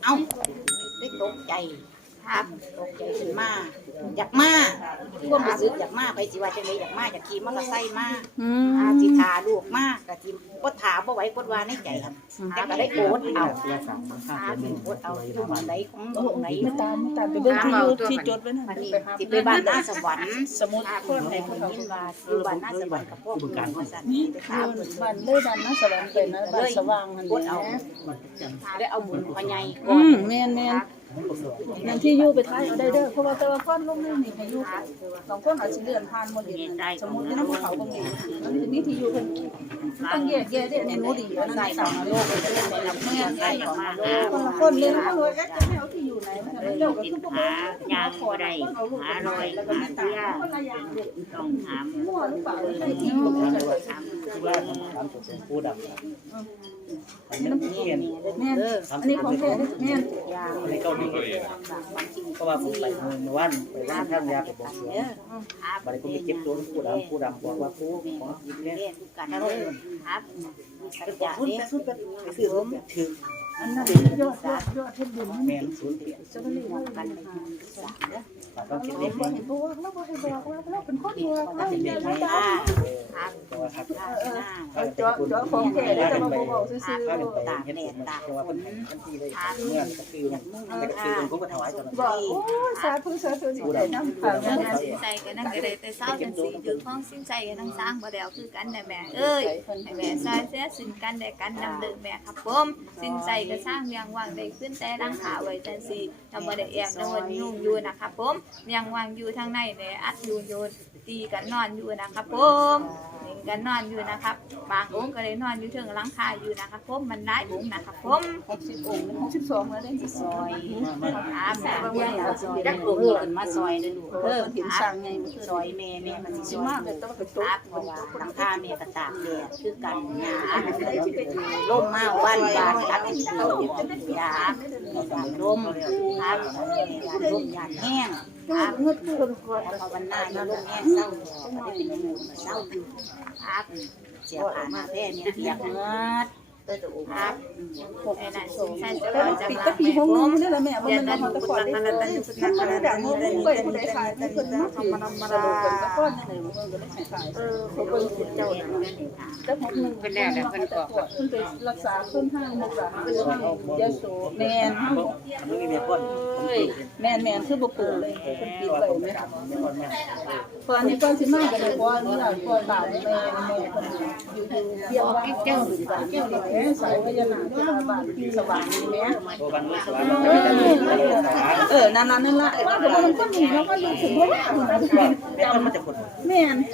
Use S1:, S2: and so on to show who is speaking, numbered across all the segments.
S1: เอ้าได้ตกใจครับตกใจขึ้นมาอยากมาความรู้สึกอยากมาไปสิว่าจังได๋อยากมาอยากขี่มอเตอร์ไซค์มาสิถาลูกมาก็สิบ่ถาบ่ไหวกดว่าในใจครับแต่ก็ได้โอดเอาโอดเอาอยู่หม้องใดของหม้องไหน
S2: ตามไปเบิ่งที่อยู่ที่จดไว้นั่น
S1: สิไปบ้านนาสวรรค์สมุทรคนให้คนยินว่าอยู่บ้านนาสวรรค์กับพวกบึงการว่าซั่นไปถามเพิ่น
S2: บ้านเลยบ้านนะสวรรค์เป็นนะบ้านสว่างนั่น
S1: กดเอาได้เอาบุญพ่อใหญ่ก่
S2: อื
S1: อน
S2: มแม่นนั่นที่อยู่ไปท้ายเอาได้เด้อเพราะว่าแต่ว่าคนลงนี่นี่ให้อยู่2คนอาจสิเลื่อนผ่านบ่เห็นสมมุติที่นำภูเขาบ่มีมันสิมีที่อยู่เพิ่นต้องแยกเด้ในหนูดีอันนั้นใส่โลกไปรับแม่ใส่ของคนละคนเลยนะเลยจะไม่เอาที่อยู่ไหนมันเจ้าก็คือบ่ได้ยางบ่ได้หาลอยแล้วก็มีตาคนละอย่างต้องถามมั่วหรือเปล่าใช่ที่อยู่ถาม
S3: ผู้ดำอัน
S2: นี้ของแท้แม่น
S3: อันนี้ก็มีเพราะว่าผมไปเมื่อวันไปร้านข้างยาไปบอกสวนบัดนี้ผมไปเก็บตัวผู้ดำบอกว่าผู้ขอกินเนี่ย
S1: กันครับสัจจะนี่
S3: ไปซื้อผมถึง
S2: อันนั้นยอดเฮ็ดบุญ
S3: แมนศูนย์เดียว
S2: จะบ่ได้กัน
S3: ต้องกินเล็ก
S2: บ่เห็นบ่ว่าเราบ่ให้บอกว่าเราเป็นคนดีเราเป็นยังไงบ้าง
S1: ครับ
S3: ตัวครับ
S2: เจาะของแท้ได้แต่ว่าบ่บอกซื่อ
S3: ถ้าเป็นตาเห็นตาแต่ว่าคนที่เลยเมื่อก็คือแต่ก็คือผมก็ถวายตอนนั้น
S2: ๆบอกโอ้สาธุสิได้นำผ่าน
S4: นั่นสินใจกันนั่นก็ได้แต่เช้าจังสิอยู่ของสินใจกันทั้งสร้างบ่แล้วคือกันแม่เอ้ยให้แม่ซอยเสียสินกันได้กันนำเด้อแม่ครับผมสินใจก็สร้างเมียงว่างได้ขึ้นแต่รังขาไว้จังสิทำบ่ได้แอบนอนยุ่งอยู่นะครับผมเมียงว่างอยู่ทางในเนี่ยอัดอยู่ตีกันนอนอยู่นะครับผมนี่กันนอนอยู่นะครับบางองค์ก็ได้นอนอยู่ถึงรังคาอยู่นะครับผมมันได้องค์นะครับผม
S2: 60องค์62แล้วได้
S1: ซอย
S4: ครับแม่
S1: เมื่อเราซอยดักลูกนี่ขึ้นมาซอยเด้อลูก
S2: เห็นสร้างใหญ่บ่
S1: ซอยแม่มันสิ
S2: สิ
S1: ซ
S2: มา
S1: อย
S2: แต่ว่าก็จ
S1: ครับเพราะว่าหลังคาแม่ก็ตากแดดคือกันหญ้าร่มมาวันบานครับหญ้าร่มครับร่มหญ้าแห้งครับเงืดคนแล้วพอวันหน้ามาร่มแห้งเศร้าก็ได้เป็นอย่างอื่นเศร้าครับเสียผ่านมาแท้เนี่ยเปียกเงืดครับไอ้นั่นสินใจจะว่าจะ
S2: ปี
S4: มา
S2: ตะปีของนึงนี่แหละแม่บ่
S4: เดี๋ยว
S2: แม่
S4: นั้น
S2: น
S4: พุ
S2: เฮา
S4: ท
S2: ตะ
S4: ธั
S2: ก่อน
S4: ง
S2: ได้
S4: อนันตังสุ
S2: มัน
S4: ขัง
S2: บ่
S4: อ
S2: ได้
S4: นัน
S2: ดั
S4: ตั
S2: ง
S4: ง
S2: เงินผู้ใดขายเพิ่นมาถือมันก็ได้ขายเขาเบิ่งสิเจ้าแต่ของนึงเพิ่นแล้วเพิ่นก็เพิ่นไปรักษาเพิ่นห้างมุกดาหารยะโสแม่น
S3: มันมีเมียพ่นผมตี
S2: แม่นคือบ่เปิดเลยเพิ่นปิด
S3: ตัว
S2: ไว้
S3: ผม
S2: แม่
S3: ไม่ทำไม่คนแม่
S2: พออันนี้ก่อนสิมาก็ได้บ่นี่ล่ะก่อนบาดแม่เพิ่นอยู่เที่ยวว่าแก้วหรือบาดแก้วนี่ใส่พญานาคที่บ้านสว่างนี่แม่
S3: โบบันมุสวา
S2: นั่นล่ะแต่ว่ามันก็มีแล้วก็รู้สึกว่า
S3: เป็นคนมันจะคน
S2: แม่น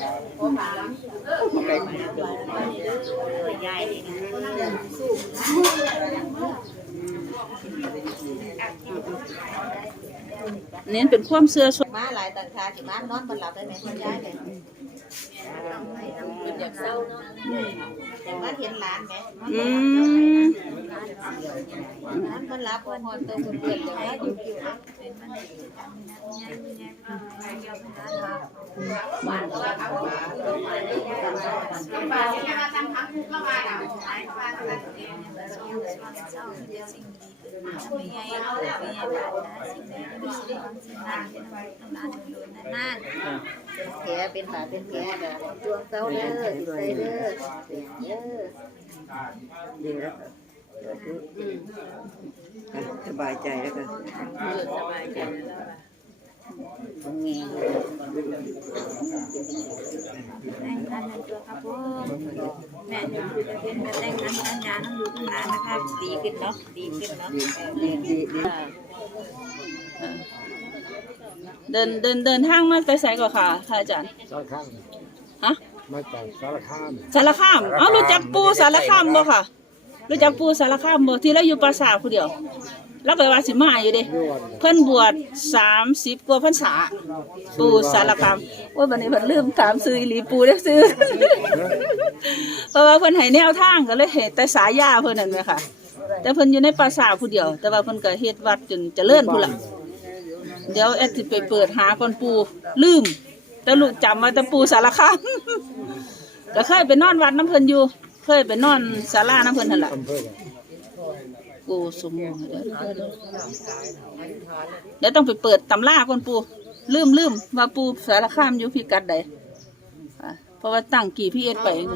S1: ยายนี่
S2: นี่เป็นความเชื่อส่วน
S1: มาหลายตันคาสิมานอนบนหลับได้ไหมคุณยายเลยอยากเศร้าเนาะอยากมาเห็นหลานไหมร้านบนหลับพอเติมเปลี่ยนเลยอยู่แผลเป็นบาดเป็นแผลแบบจวงเศร้าเด้อติดใจเด้อดีแล้วสบายใจแล้วกันสบายใจแล้วตรงนี้
S4: แต่งกันในตัวครับผมแม่อยู่จะเป็นแต่งกันทั้งยาทั้งดูทั้งร้านนะครับดีขึ้นเนาะดีขึ้นเนาะ
S2: เดินทางมาแต่ไสก่อนค่ะอาจารย์
S5: สารคาม
S2: ฮะ
S5: มาจากสารคาม
S2: สารคามเอ้ารู้จักปู่สารคามบ่ค่ะรู้จักปู่สารคามบ่ที่เราอยู่ปราสาทผู้เดียวแล้วก็ว่าสิมาอยู่เด้เพิ่นบวช30กว่าพรรษาปู่สารคามโอ้ยบัดนี้เพิ่นลืมถามชื่ออีหลีปู่เด้อชื่อ เพราะว่าเพิ่นให้แนวทางก็เลยเฮ็ดแต่สายาเพิ่นนั่นแหละค่ะแต่เพิ่นอยู่ในปราสาทผู้เดียวแต่ว่าเพิ่นก็เฮ็ดวัดจนเจริญพุ่นล่ะเดี๋ยวแอดสิไปเปิดหาก่อนปู่ลืมแต่ลูกจำว่าแต่ปู่สารคาม ก็เคยไปนอนวัดน้ำเพิ่นอยู่เคยไปนอนศาลาน้ำเพิ่นนั่นล่ะ
S5: อำเภอ
S2: กูสมองเดี๋ยวต้องไปเปิดตำราก่อนปูลืมว่าปูสารคามอยู่พิกัดใดเพราะว่าตั้งกี่พี่เอสไปเอง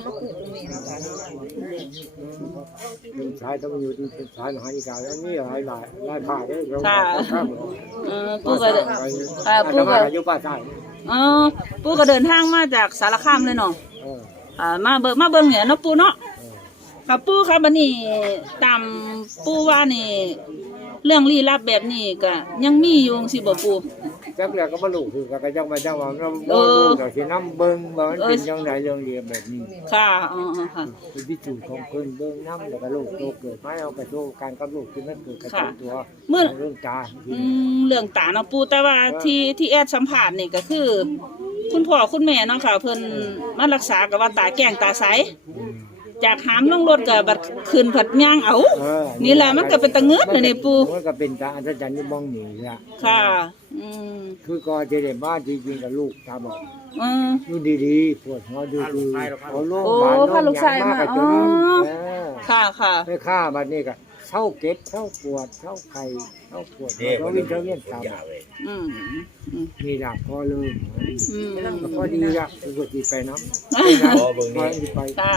S5: สายต้องอยู่ที่สายหายกาแล้วนี่หลายผ่าได้เรา
S2: ปูก็ปูก็
S5: อยู่ป่าใต้
S2: ปูก็เดินทางมาจากสารคามเลยเนาะมาเบิ่งเนี่ยเนาะปูเนาะค่ะปูครับบัดนี้ตามปูว่านี่เรื่องลี้ลับแบบนี้ก็ยังมีอยู่สิบ่ปู
S5: จักแล้วก็บ่รู้คือก็จังว่าจังว่าเราบ่รู้ดอกสินำเบิ่งว่ามันเป็นจังไดเรื่องเรียนแบบนี้
S2: ค่ะค่ะ
S5: เป็นพิสูจน์ของเพิ่นเบิ่งนำแล้วก็ลูกโตเกิดมาเอากระโตการกับลูกที่มันเกิดกระตุ้นตัวเรื่องตา
S2: เรื่องตาเนาะปูแต่ว่าที่แอดสัมภาษณ์นี่ก็คือ คุณพ่อคุณแม่เนาะค่ะเพิ่นมารักษากับว่าตาแก้งตาใสจากหามลงรถก็บัดขึ้นผัดย่างเอานี่แหละมันก็เป็นตะเงือกเลยนี่ปู
S5: มันก็เป็นตาอัศจรรย์ที่มองนี่ล่ะ
S2: ค่ะ
S5: คือก็จะได้บ้านจริงๆกับลูกตาบอกดูดีๆปวดหัวดูเอาลูกบ้านน้องยางมากกับจุดนี้
S2: ค่ะ
S5: ไม่ฆ่าบัดนี้ก็เช่าเก็บเช่าปวดเช่าไข่เช่าปวดเราวิ่งเงี้ยตามมีหลักพอเลยพอดีละคือก็ตีไปน้ำพอไป
S2: ค่ะ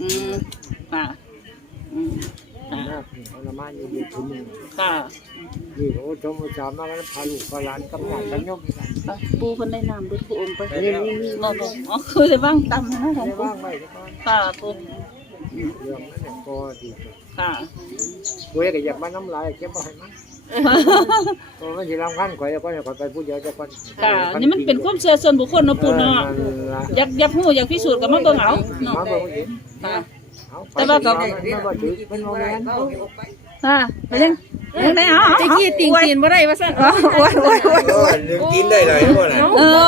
S5: น่าทรมานอยู่ดีทุนนึง
S2: ค่ะ
S5: นี่โอ้ชมสามารถพาลูกพาหลานกำลังกันยก
S2: ปูคนได้นำด้วยปูอมไปนี่อ๋อคือจะว่างต่ำนะของปูค่ะปู
S5: เรื่องนั้นเนี่ยก็ดี
S2: ค่ะ
S5: กูอยากอยากมาน้ำลายเก็บไว้ให้มันเพราะมันสิรำคัญข่อยก็ข่อยไปพูดเยอะจะก่อน
S2: ค่ะนี่มันเป็นความเชื่อส่วนบุคคลเนาะปูเนาะอยากฮู้อยากพิสูจน์ก็มาเบิ่งเอาเนาะค่ะแต่ว่าก็ไปยังไหนอ๋อ
S6: ตะกี้ติ่งกินบ่ได้ว่าซั่น
S2: โอ้ย
S7: กินได้เลยบ่น่ะ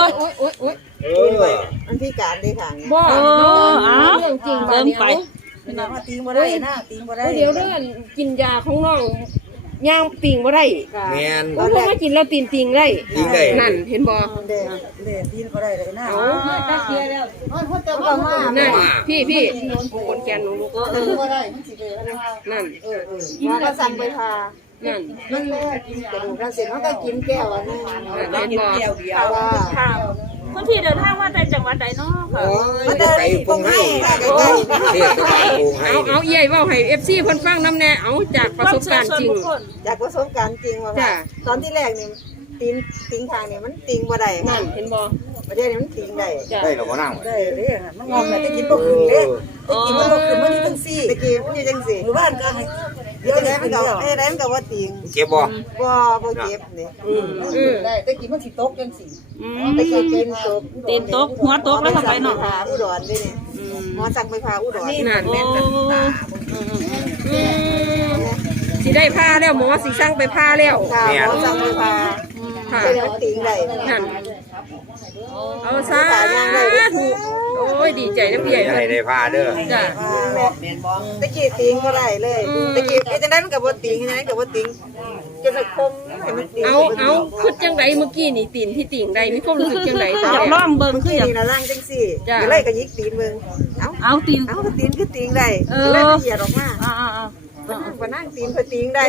S6: มันพิการได้ค่ะ
S2: บ่เรื่องจริงเริ่มไป
S6: ติ่งบ่ได้นะติ่งบ่ได้เดี๋ยวเรื่องกินยาของน้องย่างติ่งบ่ได้
S7: แม่น
S6: เพราะว่ากินแล้วติ่งได้นั่นเห็นบ่เด้ติ่งบ่ได้เลยนะตะเกียแล้วเจ้าก็มานั่นพี่คนแกนลูกบ่ได้มันสิได้นั่นมันก็สั่งไปพานั่นมันกินกระดูกแล้วเสร็จมันก็กินแก้วอันนั้นกินแก้วเดียว
S2: ค่ะคนที่เดินทางมาจากจังหวัดใดเนาะค่ะ
S7: ไปปงให้
S6: เอาใหญ่เว้าให้ FC เพิ่นฟังนำแน่เอาจากประสบการณ์จริง
S8: จากประสบการณ์จริงว่าตอนที่แรกนี่ติงทางนี่มันติงบ่ได้
S6: นั่นเห็นบ่
S8: ประเทศนี้มันติงได้
S7: ได้หรอบ่นาง
S8: ได้เด้มันงอมแม่ตะกินบ่ขึ้นเด้ตะกินมันบ่ขึ้นมันอยู่จังซี่ตะกี้มันอยู่จังซี่อยู่บ้านก็เดี๋ยวได้มันก็ได้มันก็บ่ติง
S7: เจ็บบ่
S8: บ่เจ็บนี่ได้ตะกี้มันสิตกจังซี่ตะกี้
S2: ตีนตกหัวตกแล้วก็ไปเนาะ
S8: อุดรนี่หมอสั่งไปพาอุดร
S6: นี่นั่นแม่นตาสิได้พาแล้วหมอสิสั่งไปพาแล้ว
S8: หมอสั่งไปพาเป็นมันติงได้
S6: นั่นเอาซะโอ้ยดีใจน้ำใหญ่
S7: ได้พาเด้อ
S6: จ้ะ
S8: ตะกี้ติงบ่ได้เลยตะกี้จังได๋มันก็บ่ติงจังได๋ก็บ่ติงจนคมให้มันติง
S6: เอาคิดจังไดเมื่อกี้นี่ตีนที่ติ่งได้มีความรู้สึกจังได๋
S2: อยากลองเบิ่ง
S8: คือนี่ล่ะล่างจังซี่ก็เลยก็ยิกตีนเบิ่ง
S2: เอาตีน
S8: ก็ตีนคือติงได้เลยมันเหยียดออกมามานั่งตีนเพื่อตีนได้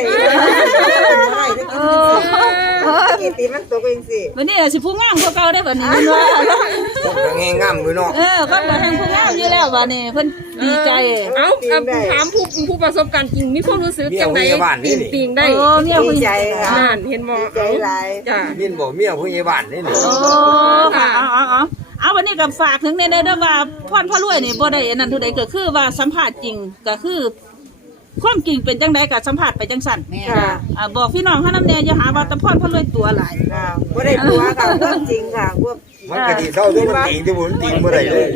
S8: กี่ตีนมันตัวเองสิ
S2: วันนี้สิผู้งามเก่าได้แบบนี้มันว่า
S7: ต้องแห้งงามอยู่เนาะ
S2: ก็แห้งผู้งามอยู่แล้ววันนี้เพิ่นดีใจ
S6: เอาถามผู้ประสบการณ์จริงมีความรู้สึกจังไดตีนได้
S8: เนี่ยผู้ใหญ่
S6: นั่นเห็นบ่
S8: ใจหลาย
S6: จ้ะ
S7: ยินบ่เมียผู้ใหญ่บ้านนี่นี่
S2: ค่ะเอาวันนี้ก็ฝากถึงในเด้อว่าพรพระรวยนี่บ่ได้นั่นเท่าใดก็คือว่าสัมภาษณ์จริงก็คือความจริงเป็นจังได๋ก็สัมภาษณ์ไปจังซั่นบอกพี่น้องเฮานำแน่อย่าหาว่าตะพรพระรวยตัวหลาย
S8: บ่ได้ตัวค่ะความจริงค่ะ
S7: มันก็ดีเท่าที่มันจริงที่บ่จริงบ่ได้เลย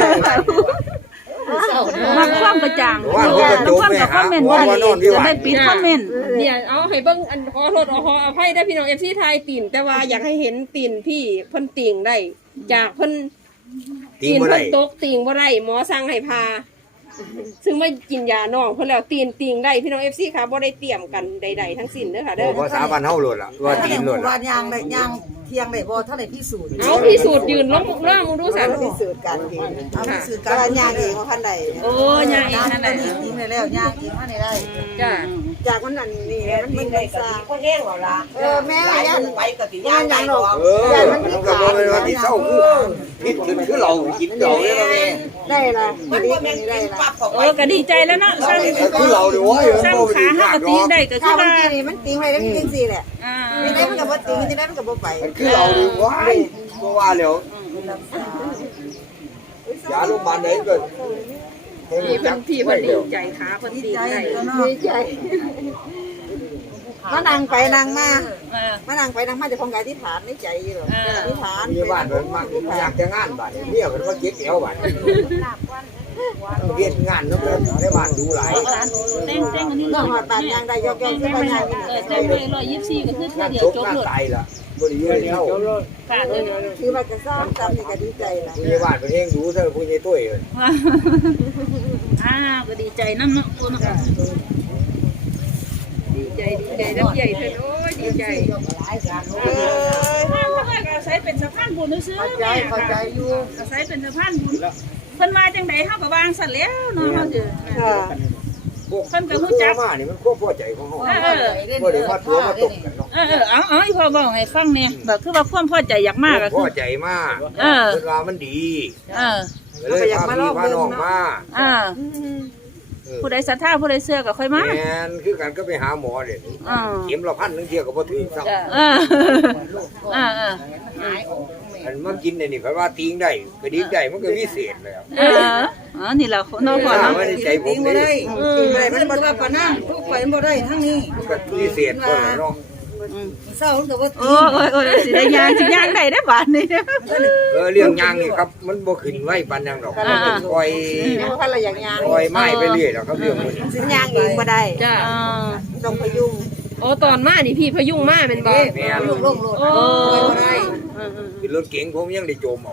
S2: มาความกระจ่างทุกคนก็คอมเมนต์บ่ได้จะได้ปิดคอมเมนต์
S6: เนี่ยเอาให้เบิ่งอันขอโทษขออภัยได้พี่น้อง FC ไทยตีนแต่ว่าอยากให้เห็นตีนพี่เพิ่นติ่งได้จากเพิ่นตีนเพิ่นตกติ่งบ่ได้หมอสั่งให้พาซึ่งไม่กินยาน้องเพิ่นแล้วตีงได้พี่น้อง FC ค่ะบ่ได้เตรียมกันใดๆทั้งสิ้นเด้อค่ะเด้อ
S7: ภาษาบ้านเฮาโลดล่ะว่าตีนโลด
S8: ว่า
S7: ล่ะ
S8: ยางได้ยางเที่ยงได้บ่เท่าไหร่พิสูจน์
S6: เอาพี่สูตรยืนลงมึงดูสั่น
S8: พิสูจน์กันกินเอาพิสูจน์กันยางเองว่าคันใด
S2: โอ้ยายเองนั่นแหละ
S8: ยิงได้แล้วยางเองว่าได้
S6: จ้า
S8: จากมันนั่นนี่มันได้ซาก็แห้งแล้วล่ะแม่ยังไปก็สิยางยังดอก
S7: มันก็บ่เป็นว่าที่เศร้าคือคิดขึ้นคือเรากินเราเด้อแม่
S8: ได้ล่ะบ่ได้ได้ล่ะ
S2: โอ้ก็ดีใจแล้วเนาะสร้าง
S7: คือเราดิโว้ย
S2: สร้างขาหักตีได้ก็คื
S8: ถ้า
S2: อ
S8: มัน
S2: ว่า
S8: กินนี่มันติงไว้ได้จังซี่แหละ
S2: อ่า
S8: ไม่ได้มันก็บ่ติงจะได้มันก็บ่ไป
S7: มันคือเราดิโว้ยบ่ว่าแล้วยาโรงพยาบาลไหนก็
S6: พี่เพิ่นดีใจขาเพิ่นตีงได้
S8: ดีใจมานั่งไปนั่งมา
S2: เออ
S8: มานั่งไปนั่งมาจะคงกายที่ฐานในใจอยู่หรอที่ฐาน
S7: มีบ้านเพิ่นมักอยากจะงานบ้านเมียเพิ่นว่าเก็บเอวบ้านเฮ็ดงานนำเพิ่นในบ้านดูหลาย
S2: เต้งอันนี้
S8: น้องหอดบานยางได้ยกๆที่บ้านยาง
S2: เต้งไป124ก็คือเท่าเดียว
S7: จบ
S2: จบ
S7: งาน
S2: เลย
S7: ตายล่ะบ่ได้อยู่ในเฮา
S2: ค่ะเลย
S8: คือว่าจะซ้อมจำนี่ก็ดีใจนะ
S7: ผู้ใหญ่บ้านเพิ่นเฮงดูซะผู้ใหญ่ตุ้ย
S2: ก็ดีใจน้ำเนาะคุณเนาะ
S6: ดีใจน้ำใหญ่เพิ่นโอ้ยดีใจ
S2: ถ้าก็ใช้เป็นสะพานบุญซื้อแม่
S8: เข้าใจอยู่
S2: ใช้เป็นสะพานบุญเพิ่นมาจังได๋เฮาก็วางซั่นแล้วเนาะเฮาสิ
S8: ค่ะ
S2: เพิ่นก็รู้จัก
S7: มานี่มันควบพอใจของเฮาบ่ได้มาตัวมาตกกันเนาะ
S2: เอาอีพ่อบอกให้ฟังเนี่ยแบบคือว่าความพอใจอยากมากก็
S7: พ
S2: คือ อ
S7: ใจมาก
S2: เออ
S7: เพิ่นว่ามันดี
S2: เออ
S7: เลยพาพี่พาน้องมา
S2: ผู้ใดศรัทธาผู้ใดเชื่อก็ค่อยมา
S7: แม่นคือกันก็ไปหาหมอเด้ เข็มละ1,000นึงเที่ยก็บ่ถึงซ้ํ
S2: เออเออเออ
S7: อันมากินนี่เพิ่นว่าติงได้ก็ดีใจมันก็วิเศษแล้ว
S2: เออนี่ล่ะน้องพ่อเนาะ
S7: มันใจผ
S8: ติ
S7: ม
S8: งบ่
S7: เด้
S8: ได้ติงบ่ได้มันบ่ว่าปานนั้นทุกไปบ่ได้ทั้งนี้
S7: มันก็วิเศษคนละเนาะ
S8: เศร้ามันก็บ่ติ
S2: โอ้ยสิได้ยางได้ได้บาทนี่
S7: เรื่องยางนี่ครับมันบ่ขึ้นไว้ปานยังดอกมันเป็นคอย
S8: ยังบ่คันละอย่างยาง
S7: คอยไม้ไปเรื่อยดอกครับเรื่องมัน
S8: สิยางเองบ่ได้
S6: จ้า
S8: ต้องพยุง
S6: โอ้ตอนมานี่พี่พยุงมาเป็นบ่
S7: แม่น
S8: ลูกลงโลด
S2: โอ้
S8: บ่ได้
S7: ขึ้นรถเก๋งผมยังได้โจมเอา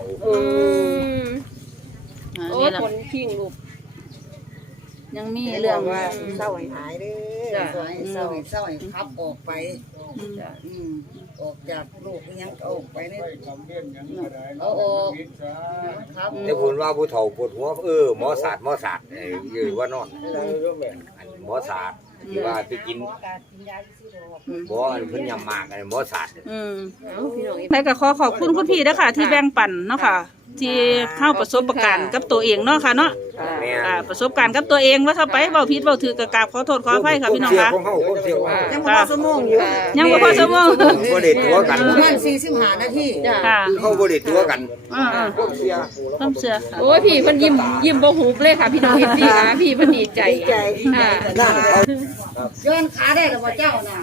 S6: โอ้คนขิงลูก
S2: ยังมีเรื่อง
S8: ว่าเศร้าให้หายเด้อเศร้าให้ขับออกไปออกจากลูกยังออกไปนี่เอาออกครับ
S7: แต่พูดว่าผู้เฒ่าปวดหัวหมอศาสตร์อยู่ว่านอนหมอศาสตร์ที่ว่าไปกินบ่อันเพิ่นยำมากอันหมอศาสตร์
S2: แม่ก็ขอขอบคุณคุณพี่ด้วยค่ะ ที่แบ่งปันเนาะค่ะ ที่เข้าประสบการณ์กับตัวเองเนาะค่ะเนาะ
S7: แม่
S2: ประสบการณ์กับตัวเองว่าถ้าไปเบาผิดเบาถือกระกราบขอโทษขออภัยค่ะพี่น้องค่ะ
S7: ของเฮาคนเสียว่า
S8: ยังบ่พอสมองอยู่
S2: ยังบ่พอสมอง
S7: บ่ได้ตัวกัน
S8: ประมาณ45นาที
S2: ค่ะ
S7: เขาบ่ได้ตัวกัน
S2: ความเชื่อค่ะ
S6: โอ้ยพี่เพิ่นยิ้มบ่หุบเลยค่ะพี่น้องเอฟซีค่ะพี่เพิ่นดีใจค่ะ
S8: ย้อนขาได้หรือบ่เจ้าน่ะ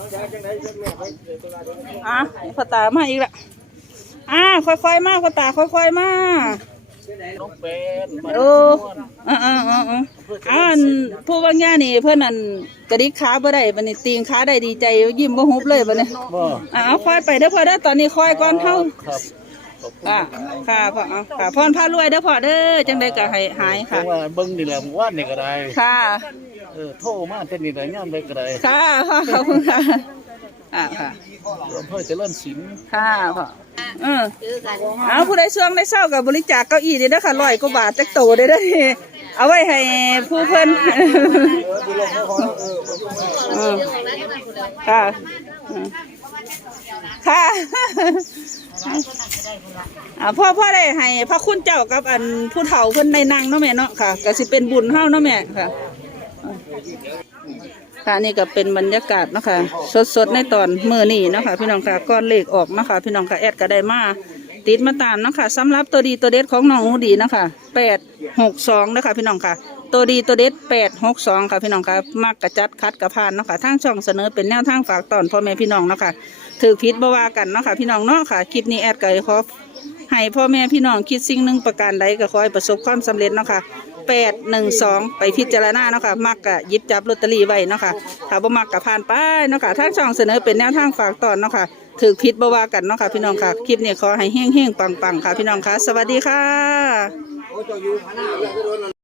S2: พ่อตามาอีกละค่อยๆมาพ่อตาค่อยๆมาโอ้ผู้บางอย่างนี่เพิ่นนั่นกระดิกขาบ่ได้บัดนี้ตีงขาได้ดีใจยิ้มบ่หุบเลยบัดนี้เอาค่อยไปเด้อพ่อเด้อตอนนี้ค่อยก่อนเฮาค่ะพ่อค่ะพ่อพารวยเด้อพ่อเด้อจังได๋ก็ให้หายค่ะ
S9: ว่าเบิ่งนี่แหละว่านนี่ก็ได้
S2: ค่ะ
S9: โทรมาแต่นี่ได้ยามใดก็ได้
S2: ค่ะขอบคุณค่ะค่ะ
S9: อำเภอเจริญศิลป์
S2: ค่ะพ่อเอาผู้ใดช่วงได้เศร้ากับบริจาคเก้าอี้นี่นะคะ100 กว่าบาทจักโตได้เด้อนี่เอาไว้ให้ผู้เพิ่นค่ะค่ะพ่อได้ให้พระคุณเจ้ากับอันผู้เฒ่าเพิ่นในนางเนาะแม่เนาะค่ะก็สิเป็นบุญเฮาเนาะแม่ค่ะค่ะนี่ก็เป็นบรรยากาศเนาะค่ะสดๆในตอนมื้อนี้เนาะค่ะพี่น้องค่ะก่อนเลขออกเนาะค่ะพี่น้องค่ะแอดก็ได้มาติดมาตามเนาะค่ะสำหรับตัวดีตัวเด็ดของน้องหนูดีเนาะค่ะ862นะคะพี่น้องค่ะตัวดีตัวเด็ด862ค่ะพี่น้องค่ะมักกระจัดคัดกระพานเนาะค่ะทางช่องเสนอเป็นแนวทางฝากตอนพ่อแม่พี่น้องเนาะค่ะถือผิดบ่ว่ากันเนาะค่ะพี่น้องเนาะค่ะคลิปนี้แอดก็ขอให้พ่อแม่พี่น้องคิดสิ่งหนึ่งประการใดก็ขอให้ประสบความสำเร็จเนาะค่ะ812ไปพิจารณาเนาะค่ะมักกะหยิบจับลอตเตอรี่ไว้เนาะค่ะถ้าบ่มักกะผ่านไปเนาะค่ะทางช่องเสนอเป็นแนวทางฝากตอนเนาะค่ะถือผิดบ่ว่ากันเนาะค่ะพี่น้องค่ะคลิปนี้ขอให้เฮงๆปังๆค่ะพี่น้องค่ะสวัสดีค่ะ